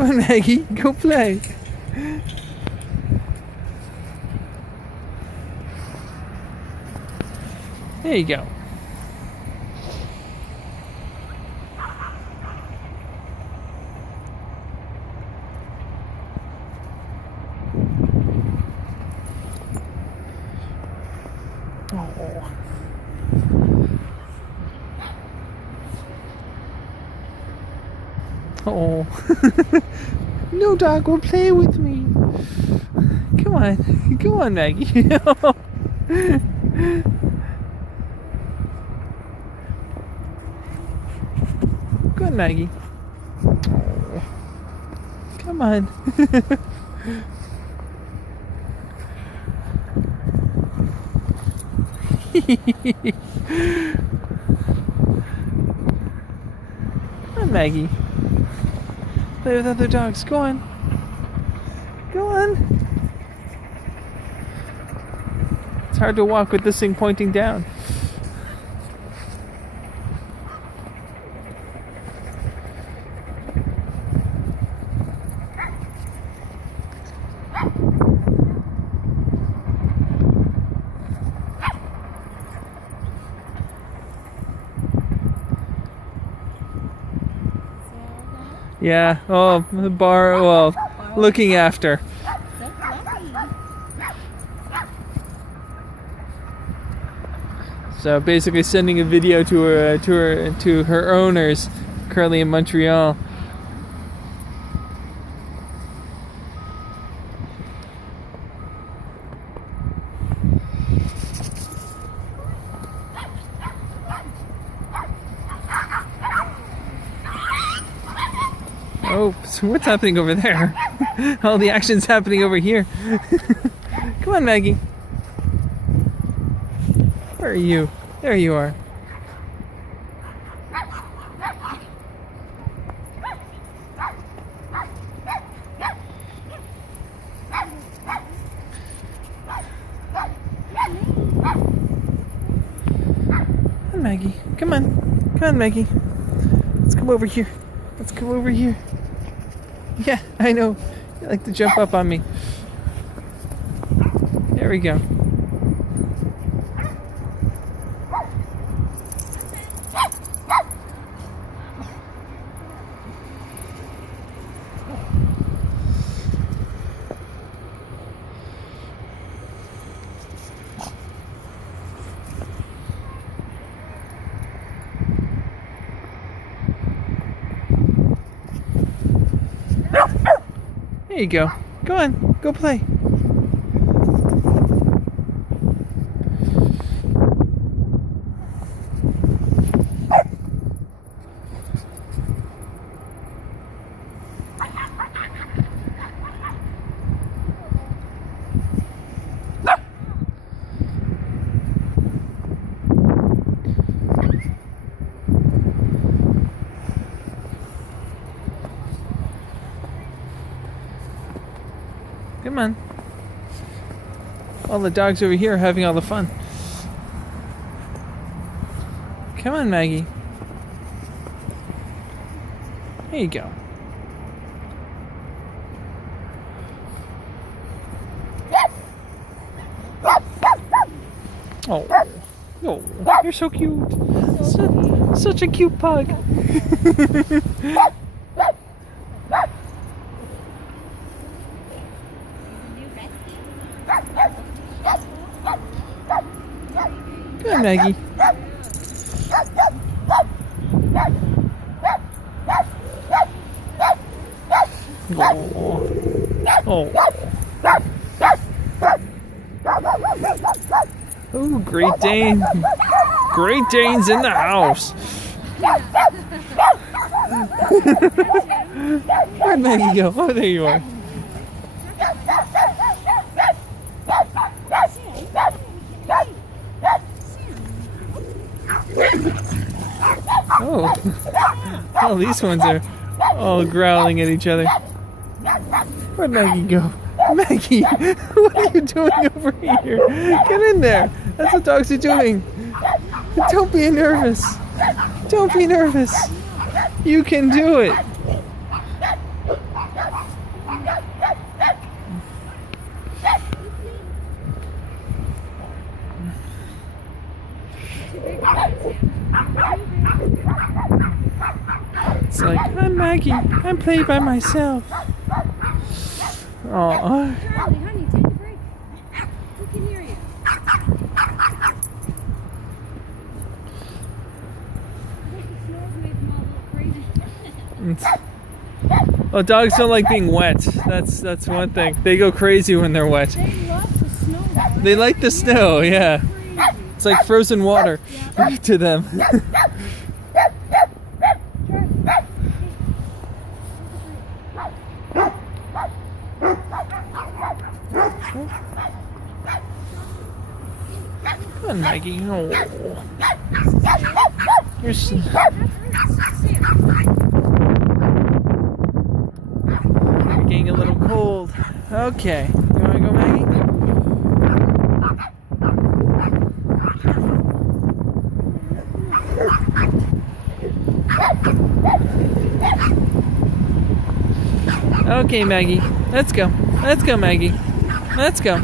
Come on, Maggie, go play. There you go. Oh. Oh. No, dog will play with me. Come on. Come on, Maggie. Go on, Maggie. Oh. Come on. Come on, Maggie. Play with other dogs. Go on. Go on. It's hard to walk with this thing pointing down. Yeah, oh, the bar, well, looking after. So basically sending a video to her owners currently in Montreal. Oh, so what's happening over there? All the action's happening over here. Come on, Maggie. Where are you? There you are. Come on, Maggie. Come on. Come on, Maggie. Let's come over here. Let's come over here. Yeah, I know. You like to jump up on me. There we go. There you go. Go on. Go play. Come on. All the dogs over here are having all the fun. Come on, Maggie. There you go. Oh, oh, you're so cute. Such a cute pug. Good, Maggie. Oh. Oh, Great Dane. Great Dane's in the house. Where'd Maggie go? Oh, there you are. Oh. Oh, these ones are all growling at each other. Where'd Maggie go? Maggie, what are you doing over here? Get in there. That's what dogs are doing. Don't be nervous. Don't be nervous. You can do it. It's like, I'm Maggie. I'm playing by myself. Oh. Charlie, honey, take a break. Who can hear you? Oh, dogs don't like being wet. That's one thing. They go crazy when they're wet. They love the snow. Right? They like the snow, yeah. It's like frozen water to them. Come on, Maggie. Oh. You're getting a little cold. Okay. You want to go, Maggie? Okay, Maggie. Let's go. Let's go, Maggie. Let's go.